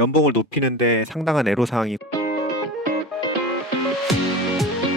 연봉을 높이는데 상당한 애로사항이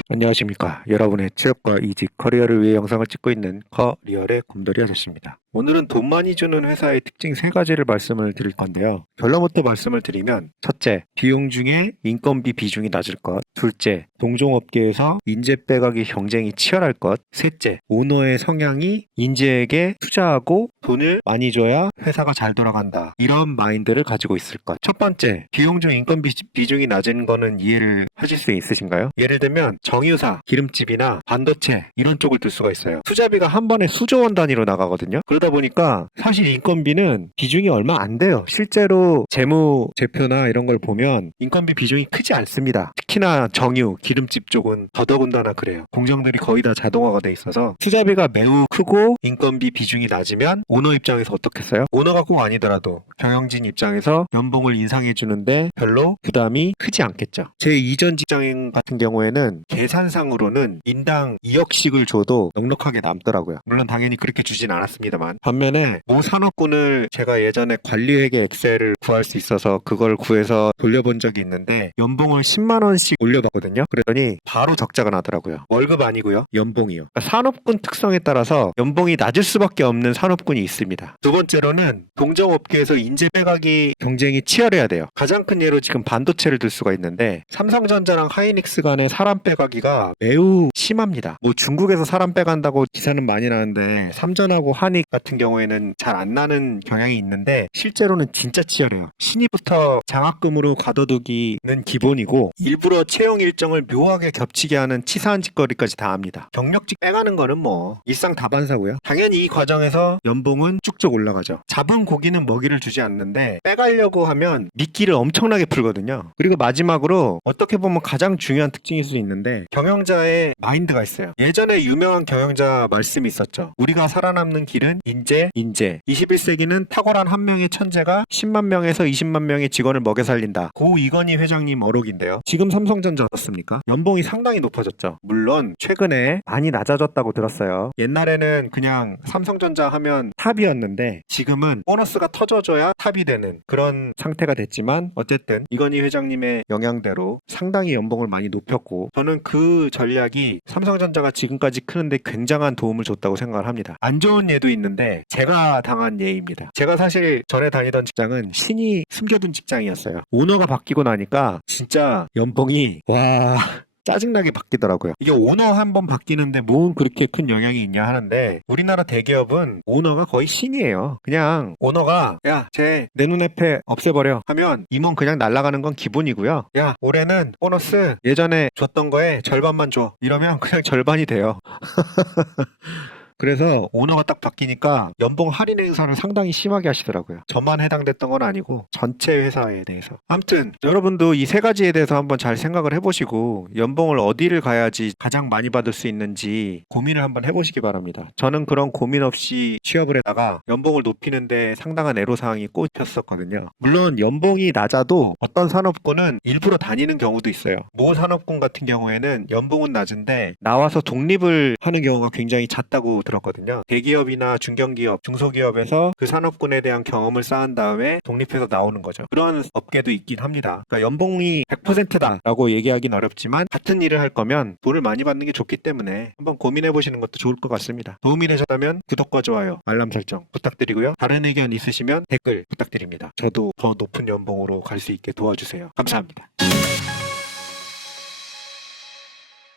안녕하십니까. 여러분의 취업과 이직 커리어를 위해 영상을 찍고 있는 커리어의 곰돌이 아저씨입니다 오늘은 돈 많이 주는 회사의 특징 세 가지를 말씀을 드릴 건데요 결론부터 말씀을 드리면 첫째 비용 중에 인건비 비중이 낮을 것 둘째 동종업계에서 인재 빼가기 경쟁이 치열할 것 셋째 오너의 성향이 인재에게 투자하고 돈을 많이 줘야 회사가 잘 돌아간다 이런 마인드를 가지고 있을 것 첫 번째 비용 중 인건비 비중이 낮은 거는 이해를 하실 수 있으신가요? 예를 들면 정유사, 기름집이나 반도체 이런 쪽을 들 수가 있어요. 투자비가 한 번에 수조 원 단위로 나가거든요. 그러다 보니까 사실 인건비는 비중이 얼마 안 돼요. 실제로 재무 제표나 이런 걸 보면 인건비 비중이 크지 않습니다. 특히나 정유, 기름집 쪽은 더더군다나 그래요. 공정들이 거의 다 자동화가 돼 있어서 투자비가 매우 크고 인건비 비중이 낮으면 오너 입장에서 어떻겠어요? 오너가 꼭 아니더라도 경영진 입장에서 연봉을 인상해 주는데 별로 부담이 크지 않겠죠. 제 이전 직장인 같은 경우에는 계산상으로는 인당 2억씩을 줘도 넉넉하게 남더라고요. 물론 당연히 그렇게 주진 않았습니다만 반면에 모 산업군을 제가 예전에 관리회계 엑셀을 구할 수 있어서 그걸 구해서 돌려본 적이 있는데 연봉을 10만 원씩 올려봤거든요. 그랬더니 바로 적자가 나더라고요. 월급 아니고요. 연봉이요. 그러니까 산업군 특성에 따라서 연봉이 낮을 수밖에 없는 산업군이 있습니다. 두 번째로는 동정업계에서 인재 빼가기 경쟁이 치열해야 돼요. 가장 큰 예로 지금 반도체를 들 수가 있는데 삼성전자랑 하이닉스 간의 사람 빼가기가 매우 심합니다. 뭐 중국에서 사람 빼간다고 기사는 많이 나는데 삼전하고 한익 같은 경우에는 잘 안 나는 경향이 있는데 실제로는 진짜 치열해요. 신입부터 장학금으로 가둬두기는 기본이고 일부러 채용 일정을 묘하게 겹치게 하는 치사한 짓거리까지 다 합니다. 경력직 빼가는 거는 뭐 일상 다반사고요. 당연히 이 과정에서 연봉은 쭉쭉 올라가죠. 잡은 고기는 먹이를 주지 않는데 빼가려고 하면 미끼를 엄청나게 풀거든요. 그리고 마지막으로 어떻게 보면 가장 중요한 특징일 수 있는데 경영자의 마인드가 있어요. 예전에 유명한 경영자 말씀이 있었죠. 우리가 살아남는 길은 인재, 인재. 21세기는 탁월한 한 명의 천재가 10만 명에서 20만 명의 직원을 먹여 살린다. 고 이건희 회장님 어록인데요. 지금 삼성전자 어떻습니까? 연봉이 상당히 높아졌죠. 물론 최근에 많이 낮아졌다고 들었어요. 옛날에는 그냥 삼성전자 하면 탑이었는데 지금은 보너스가 터져줘야 탑이 되는 그런 상태가 됐지만 어쨌든 이건희 회장님의 영향대로 상당히 연봉을 많이 높였고 저는 그 전략이 삼성전자가 지금까지 크는데 굉장한 도움을 줬다고 생각을 합니다. 안 좋은 예도 있는데 제가 당한 예입니다. 제가 사실 전에 다니던 직장은 신이 숨겨둔 직장이었어요. 오너가 바뀌고 나니까 진짜 연봉이 와 짜증나게 바뀌더라고요. 이게 오너 한 번 바뀌는데 뭔 그렇게 큰 영향이 있냐 하는데 우리나라 대기업은 오너가 거의 신이에요. 그냥 오너가 야 쟤 내 눈앞에 없애버려 하면 임원 그냥 날아가는 건 기본이고요. 야 올해는 보너스 예전에 줬던 거에 절반만 줘 이러면 그냥 절반이 돼요. 그래서 오너가 딱 바뀌니까 연봉 할인 행사를 상당히 심하게 하시더라고요. 저만 해당됐던 건 아니고 전체 회사에 대해서. 아무튼 여러분도 이 세 가지에 대해서 한번 잘 생각을 해보시고 연봉을 어디를 가야지 가장 많이 받을 수 있는지 고민을 한번 해보시기 바랍니다. 저는 그런 고민 없이 취업을 했다가 연봉을 높이는데 상당한 애로사항이 꽂혔었거든요. 물론 연봉이 낮아도 어떤 산업군은 일부러 다니는 경우도 있어요. 모 산업군 같은 경우에는 연봉은 낮은데 나와서 독립을 하는 경우가 굉장히 잦다고 들었거든요. 대기업이나 중견기업, 중소기업에서 그 산업군에 대한 경험을 쌓은 다음에 독립해서 나오는 거죠. 그런 업계도 있긴 합니다. 그러니까 연봉이 100%다라고 얘기하기는 어렵지만 같은 일을 할 거면 돈을 많이 받는 게 좋기 때문에 한번 고민해 보시는 것도 좋을 것 같습니다. 도움이 되셨다면 구독과 좋아요, 알람 설정 부탁드리고요. 다른 의견 있으시면 댓글 부탁드립니다. 저도 더 높은 연봉으로 갈 수 있게 도와주세요. 감사합니다.